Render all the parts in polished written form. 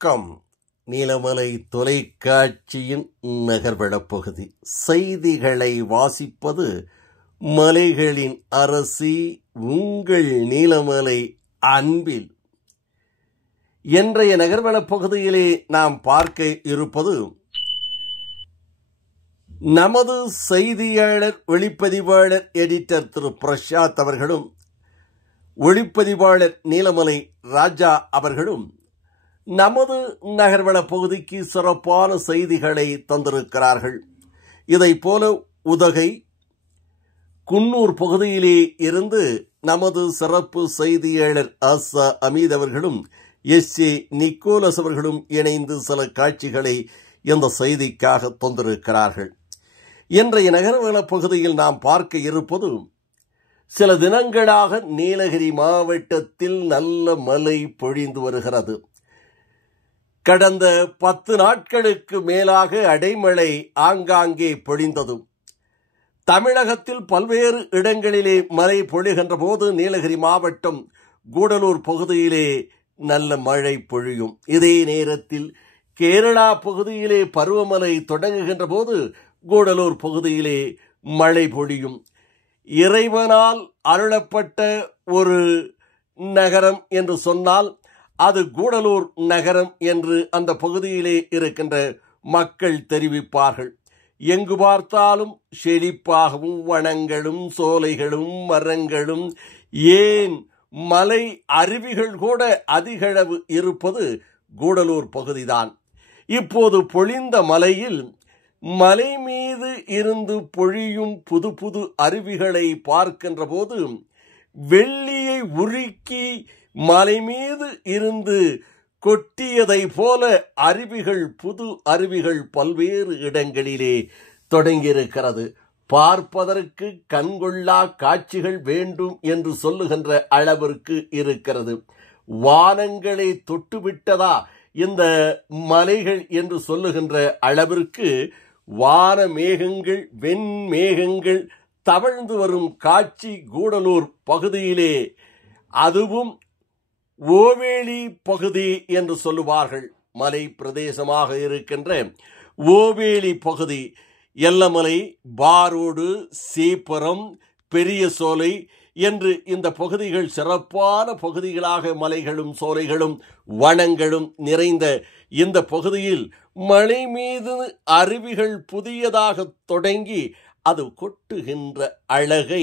வணக்கம். நீலமலை தொலைக்காட்சியின் நகர்வளப் பகுதி செய்திகளை வாசிப்பது மலைகளின் அரசி உங்கள் நீலமலை அன்பில். இன்றைய நகர்வளப் பகுதியிலே நாம் பார்க்க இருப்பது நமது செய்தியாளர் ஒளிப்பதிவாளர் எடிட்டர் திரு பிரசாத் அவர்களும் ஒளிப்பதிவாளர் நீலமலை ராஜா அவர்களும் நமது நகர்வள பகுதிக்கு சிறப்பான செய்திகளை தந்திருக்கிறார்கள். இதை போல உதகை குன்னூர் பகுதியிலே இருந்து நமது சிறப்பு செய்தியாளர் ஆசா அமீத் அவர்களும் எஸ்.ஏ. நிக்கோலஸ் அவர்களும் இணைந்து சில காட்சிகளை இந்த செய்திக்காக தந்திருக்கிறார்கள். இன்றைய நகர்வள பகுதியில் நாம் பார்க்க இருப்பது சில தினங்களாக நீலகிரி மாவட்டத்தில் நல்ல மழை பொழிந்து வருகிறது. கடந்த 10 நாட்களுக்கு மேலாக அடைமழை ஆங்காங்கே பொழிந்தது. தமிழகத்தில் பல்வேறு இடங்களிலே மழை பொழிகின்ற போது நீலகிரி மாவட்டம் கூடலூர் பகுதியிலே நல்ல மழை பொழியும். இதே நேரத்தில் கேரளா பகுதியிலே பருவமழை தொடங்குகின்ற போது கூடலூர் பகுதியிலே மழை பொழியும். இறைவனால் அருளப்பட்ட ஒரு நகரம் என்று சொன்னால் அது கூடலூர் நகரம் என்று அந்த பகுதியிலே இருக்கின்ற மக்கள் தெரிவிப்பார்கள். எங்கு பார்த்தாலும் செழிப்பாகவும் வனங்களும் சோலைகளும் மரங்களும் ஏன் மலை அருவிகள் கூட அதிகளவு இருப்பது கூடலூர் பகுதிதான். இப்போது பொழிந்த மலையில் மலை மீது இருந்து பொழியும் புது புது அருவிகளை பார்க்கின்ற போது வெள்ளியை உருக்கி மலை மீது இருந்து கொட்டியதை போல அருவிகள் புது அருவிகள் பல்வேறு இடங்களிலே தொடங்கியிருக்கிறது. பார்ப்பதற்கு கண்கொள்ளா காட்சிகள் வேண்டும் என்று சொல்லுகின்ற அளவிற்கு இருக்கிறது. வானங்களை தொட்டுவிட்டதா இந்த மலைகள் என்று சொல்லுகின்ற அளவிற்கு வான மேகங்கள் வெண்மேகங்கள் தவழ்ந்து வரும் காட்சி கூடலூர் பகுதியிலே, அதுவும் ஓவேலி பகுதி என்று சொல்லுவார்கள். மலை பிரதேசமாக இருக்கின்ற ஓவேலி பகுதி, எல்லமலை, பாரோடு, சீப்பரம், பெரிய சோலை என்று இந்த பகுதிகள் சிறப்பான பகுதிகளாக மலைகளும் சோலைகளும் வனங்களும் நிறைந்த இந்த பகுதியில் மலை மீது அருவிகள் புதியதாக தொடங்கி அது கொட்டுகின்ற அழகை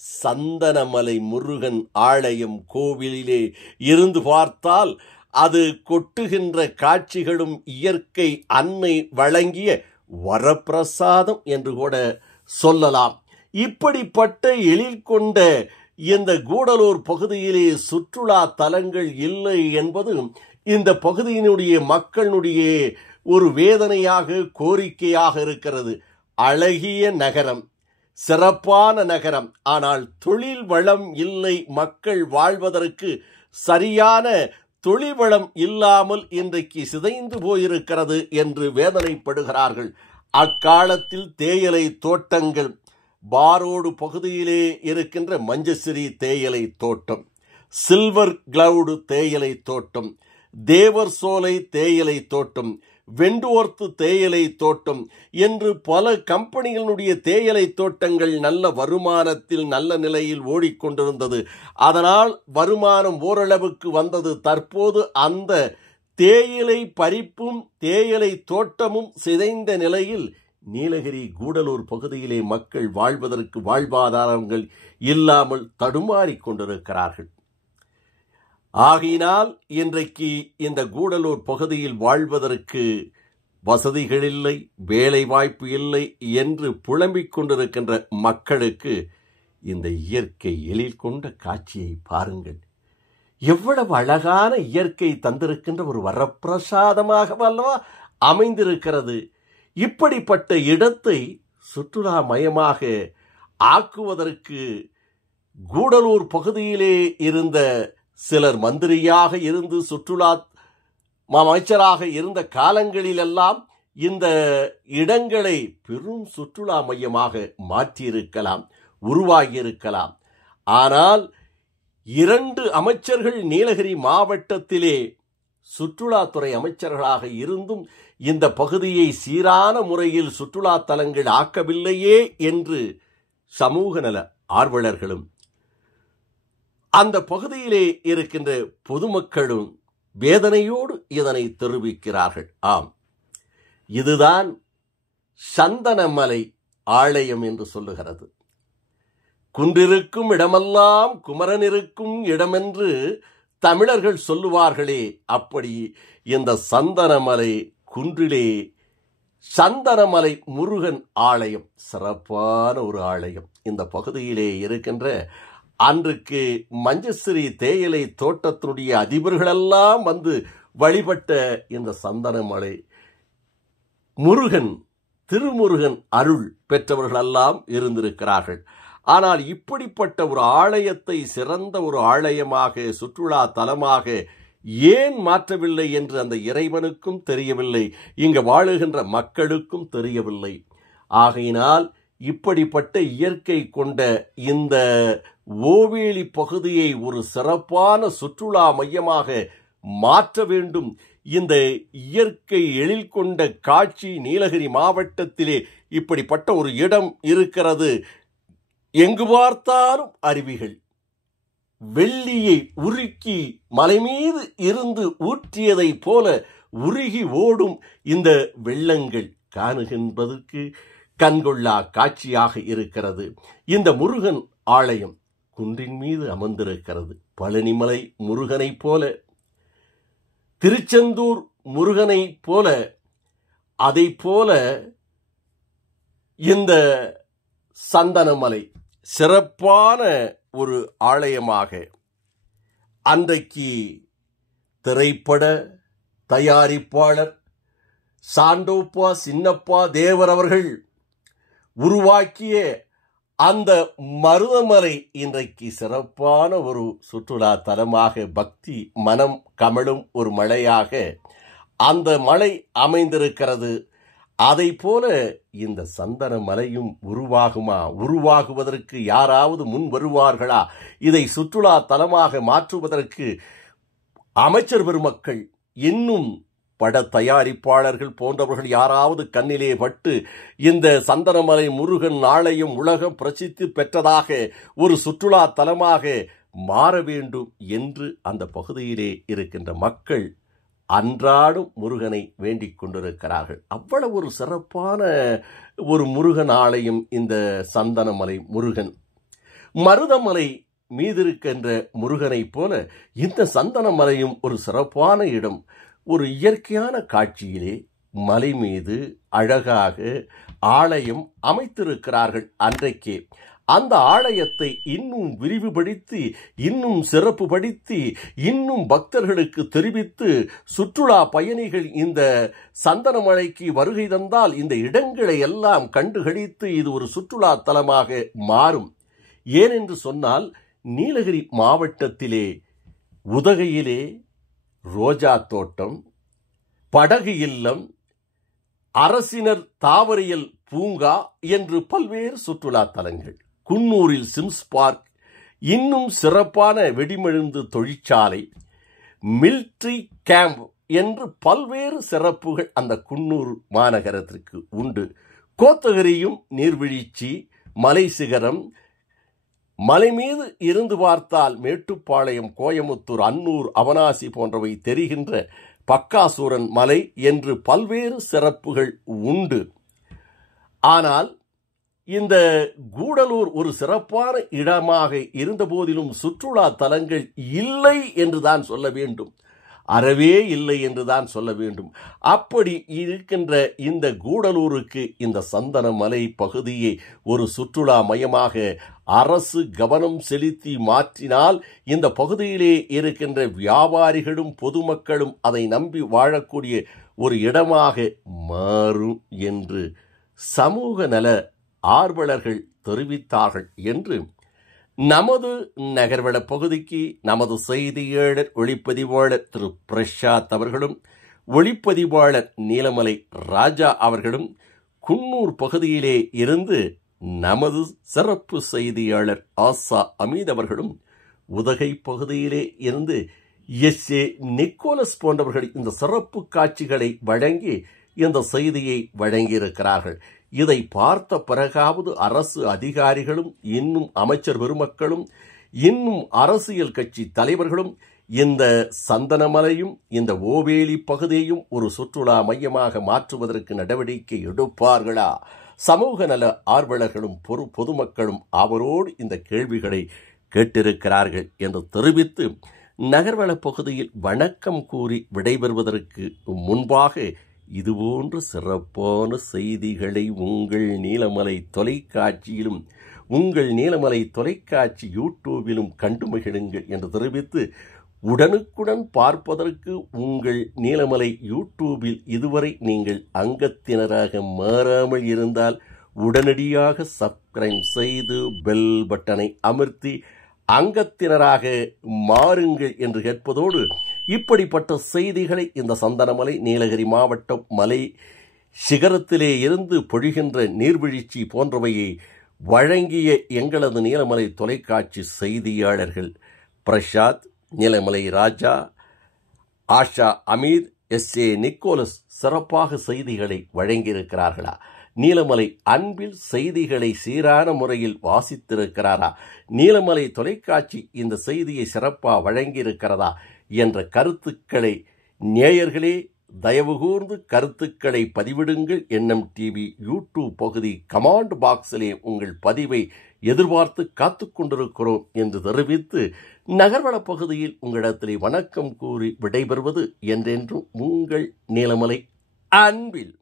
சந்தனமலை முருகன் ஆலயம் கோவிலிலே இருந்து பார்த்தால் அது கொட்டுகின்ற காட்சிகளும் இயற்கை அன்னை வழங்கிய வரப்பிரசாதம் என்று கூட சொல்லலாம். இப்படிப்பட்ட எழில் கொண்ட இந்த கூடலூர் பகுதியிலே சுற்றுலா தலங்கள் இல்லை என்பது இந்த பகுதியினுடைய மக்களுடைய ஒரு வேதனையாக கோரிக்கையாக இருக்கிறது. அழகிய நகரம், சிறப்பான நகரம், ஆனால் தொழில் வளம் இல்லை. மக்கள் வாழ்வதற்கு சரியான தொழில் வளம் இல்லாமல் இன்றைக்கு சிதைந்து போயிருக்கிறது என்று வேதனைப்படுகிறார்கள். அக்காலத்தில் தேயிலை தோட்டங்கள், பாரோடு பகுதியிலே இருக்கின்ற மஞ்சசிறி தேயிலை தோட்டம், சில்வர் கிளவுடு தேயிலை தோட்டம், தேவர் சோலை தேயிலை தோட்டம், வெண்டோர்த்து தேயிலை தோட்டம் என்று பல கம்பெனிகளுடைய தேயிலை தோட்டங்கள் நல்ல வருமானத்தில் நல்ல நிலையில் ஓடிக்கொண்டிருந்தது. அதனால் வருமானம் ஓரளவுக்கு வந்தது. தற்போது அந்த தேயிலை பறிப்பும் தேயிலை தோட்டமும் சிதைந்த நிலையில் நீலகிரி கூடலூர் பகுதியிலே மக்கள் வாழ்வதற்கு வாழ்வாதாரங்கள் இல்லாமல் தடுமாறிக் கொண்டிருக்கிறார்கள். ஆகையினால் இன்றைக்கு இந்த கூடலூர் பகுதியில் வாழ்வதற்கு வசதிகள் இல்லை, வேலை வாய்ப்பு இல்லை என்று புலம்பிக் கொண்டிருக்கின்ற மக்களுக்கு இந்த இயற்கை எழில் கொண்ட காட்சியை பாருங்கள். எவ்வளவு அழகான இயற்கை தந்திருக்கின்ற ஒரு வரப்பிரசாதமாக அல்லவா அமைந்திருக்கிறது. இப்படிப்பட்ட இடத்தை சுற்றுலா மயமாக ஆக்குவதற்கு கூடலூர் பகுதியிலே இருந்த சிலர் மந்திரியாக இருந்து சுற்றுலா அமைச்சராக இருந்த காலங்களிலெல்லாம் இந்த இடங்களை பெரும் சுற்றுலா மையமாக மாற்றியிருக்கலாம், உருவாகியிருக்கலாம். ஆனால் 2 அமைச்சர்கள் நீலகிரி மாவட்டத்திலே சுற்றுலாத்துறை அமைச்சர்களாக இருந்தும் இந்த பகுதியை சீரான முறையில் சுற்றுலா தலங்கள் ஆக்கவில்லையே என்று சமூக நல ஆர்வலர்களும் அந்த பகுதியிலே இருக்கின்ற பொதுமக்களும் வேதனையோடு இதனை தெரிவிக்கிறார்கள். ஆம், இதுதான் சந்தனமலை ஆலயம் என்று சொல்லுகிறது. குன்றிருக்கும் இடமெல்லாம் குமரன் இருக்கும் இடமென்று தமிழர்கள் சொல்லுவார்களே, அப்படி இந்த சந்தனமலை குன்றிலே சந்தனமலை முருகன் ஆலயம் சிறப்பான ஒரு ஆலயம். இந்த பகுதியிலே இருக்கின்ற அன்றைக்கு மஞ்சஸ்ரீ தேயிலை தோட்டத்தினுடைய அதிபர்களெல்லாம் வந்து வழிபட்ட இந்த சந்தனமலை முருகன் திருமுருகன் அருள் பெற்றவர்களெல்லாம் இருந்திருக்கிறார்கள். ஆனால் இப்படிப்பட்ட ஒரு ஆலயத்தை சிறந்த ஒரு ஆலயமாக சுற்றுலா தலமாக ஏன் மாற்றவில்லை என்று அந்த இறைவனுக்கும் தெரியவில்லை, இங்கு வாழுகின்ற மக்களுக்கும் தெரியவில்லை. ஆகையினால் இப்படிப்பட்ட இயற்கை கொண்ட இந்த ஓவேலி பகுதியை ஒரு சிறப்பான சுற்றுலா மையமாக மாற்ற வேண்டும். இந்த இயற்கை எழில் கொண்ட காட்சி நீலகிரி மாவட்டத்திலே இப்படிப்பட்ட ஒரு இடம் இருக்கிறது. எங்கு பார்த்தாலும் அருவிகள், வெள்ளியை உருக்கி மலை மீது இருந்து ஊற்றியதைப் போல உருகி ஓடும் இந்த வெள்ளங்கள் காணுகின்றதற்கு கண்கொள்ளா காட்சியாக இருக்கிறது. இந்த முருகன் ஆலயம் குன்றின் மீது அமர்ந்திருக்கிறது. பழனிமலை முருகனைப் போல, திருச்செந்தூர் முருகனைப் போல, அதை போல இந்த சந்தனமலை சிறப்பான ஒரு ஆலயமாக அன்றைக்கு திரைப்பட தயாரிப்பாளர் சாண்டோப்பா சின்னப்பா தேவர் அவர்கள் உருவாக்கிய அந்த மருதமலை இன்றைக்கு சிறப்பான ஒரு சுற்றுலா தலமாக பக்தி மனம் கமழும் ஒரு மலையாக அந்த மலை அமைந்திருக்கிறது. அதை போல இந்த சந்தன மலையும் உருவாகுமா? உருவாகுவதற்கு யாராவது முன் வருவார்களா? இதை சுற்றுலா தலமாக மாற்றுவதற்கு அமைச்சர் பெருமக்கள் இன்னும் பட தயாரிப்பாளர்கள் போன்றவர்கள் யாராவது கண்ணிலே பட்டு இந்த சந்தனமலை முருகன் ஆலயம் உலக பிரசித்தி பெற்றதாக ஒரு சுற்றுலா தலமாக மாற வேண்டும் என்று அந்த பகுதியிலே இருக்கின்ற மக்கள் அன்றாடும் முருகனை வேண்டிக் கொண்டிருக்கிறார்கள். அவ்வளவு ஒரு சிறப்பான ஒரு முருகன் ஆலயம் இந்த சந்தனமலை முருகன். மருதமலை மீதிருக்கின்ற முருகனைப் போல இந்த சந்தனமலையும் ஒரு சிறப்பான இடம். ஒரு இயற்கையான காட்சியிலே மலை மீது அழகாக ஆலயம் அமைத்திருக்கிறார்கள். அன்றைக்கே அந்த ஆலயத்தை இன்னும் விரிவுபடுத்தி இன்னும் சிறப்புப்படுத்தி இன்னும் பக்தர்களுக்கு தெரிவித்து சுற்றுலா பயணிகள் இந்த சந்தனமலைக்கு வருகை தந்தால் இந்த இடங்களை எல்லாம் கண்டுகளித்து இது ஒரு சுற்றுலா தலமாக மாறும். ஏனென்று சொன்னால் நீலகிரி மாவட்டத்திலே உதகையிலே ரோஜா தோட்டம், படகு இல்லம், அரசினர் தாவரியல் பூங்கா என்று பல்வேறு சுற்றுலா தலங்கள், குன்னூரில் சிம்ஸ் பார்க், இன்னும் சிறப்பான வெடிமருந்து தொழிற்சாலை, மிலிட்ரி கேம்ப் என்று பல்வேறு சிறப்புகள் அந்த குன்னூர் மாநகரத்திற்கு உண்டு. கோத்தகிரியும் நீர்வீழ்ச்சி, மலை சிகரம், மலை மீது இருந்து பார்த்தால் மேட்டுப்பாளையம், கோயமுத்தூர், அன்னூர், அவனாசி போன்றவை தெரிகின்ற பக்காசூரன் மலை என்று பல்வேறு சிறப்புகள் உண்டு. ஆனால் இந்த கூடலூர் ஒரு சிறப்பான இடமாக இருந்த போதிலும் சுற்றுலா தலங்கள் இல்லை என்றுதான் சொல்ல வேண்டும், அறவே இல்லை என்றுதான் சொல்ல வேண்டும். அப்படி இருக்கின்ற இந்த கூடலூருக்கு இந்த சந்தனமலை பகுதியை ஒரு சுற்றுலா மையமாக அரசு கவனம் செலுத்தி மாற்றினால் இந்த பகுதியிலே இருக்கின்ற வியாபாரிகளும் பொதுமக்களும் அதை நம்பி வாழக்கூடிய ஒரு இடமாக மாறும் என்று சமூக நல ஆர்வலர்கள் தெரிவித்தார்கள் என்று நமது நகர்வள பகுதிக்கு நமது செய்தியாளர் ஒளிப்பதிவாளர் திரு பிரசாத் அவர்களும் ஒளிப்பதிவாளர் நீலமலை ராஜா அவர்களும் குன்னூர் பகுதியிலே இருந்து நமது சிறப்பு செய்தியாளர் ஆசா அமீத் அவர்களும் உதகை பகுதியிலே இருந்து எஸ்.ஏ. நிக்கோலஸ் போன்றவர்கள் இந்த சிறப்பு காட்சிகளை வழங்கி இந்த செய்தியை வழங்கியிருக்கிறார்கள். இதை பார்த்த பிறகாவது அரசு அதிகாரிகளும் இன்னும் அமைச்சர் பெருமக்களும் இன்னும் அரசியல் கட்சி தலைவர்களும் இந்த சந்தனமலையும் இந்த ஓவேலி பகுதியையும் ஒரு சுற்றுலா மையமாக மாற்றுவதற்கு நடவடிக்கை எடுப்பார்களா? சமூக நல ஆர்வலர்களும் பொதுமக்களும் அவரோடு இந்த கேள்விகளை கேட்டிருக்கிறார்கள் என்று தெரிவித்து நகர்வள பகுதியில் வணக்கம் கூறி விடைபெறுவதற்கு முன்பாக இதுபோன்ற சிறப்பான செய்திகளை உங்கள் நீலமலை தொலைக்காட்சியிலும் உங்கள் நீலமலை தொலைக்காட்சி யூடியூபிலும் கண்டு மகிழுங்கள் என்று தெரிவித்து உடனுக்குடன் பார்ப்பதற்கு உங்கள் நீலமலை யூடியூபில் இதுவரை நீங்கள் அங்கத்தினராக மாறாமல் இருந்தால் உடனடியாக சப்ஸ்கிரைப் செய்து பெல் பட்டனை அமர்த்தி அங்கத்தினராக மாறுங்கள் என்று கேட்பதோடு இப்படிப்பட்ட செய்திகளை இந்த சந்தனமலை நீலகிரி மாவட்டம் மலை சிகரத்திலே இருந்து பொழிகின்ற நீர்வீழ்ச்சி போன்றவையை வழங்கிய எங்களது நீலமலை தொலைக்காட்சி செய்தியாளர்கள் பிரசாத், நீலமலை ராஜா, ஆஷா அமீர், எஸ்.ஏ. நிக்கோலஸ் சிறப்பாக செய்திகளை வழங்கியிருக்கிறார்களா? நீலமலை அன்பில் செய்திகளை சீரான முறையில் வாசித்திருக்கிறாரா? நீலமலை தொலைக்காட்சி இந்த செய்தியை சிறப்பாக வழங்கியிருக்கிறதா என்ற கருத்துக்களை நேயர்களே தயவு கூர்ந்து கருத்துக்களை பதிவிடுங்கள். என்எம் டிவி யூடியூப் பகுதி கமாண்ட் பாக்ஸிலே உங்கள் பதிவை எதிர்பார்த்து காத்துக் கொண்டிருக்கிறோம் என்று தெரிவித்து நகர்வள பகுதியில் உங்களிடத்திலே வணக்கம் கூறி விடைபெறுவது என்றென்றும் உங்கள் நீலமலை அன்பில்.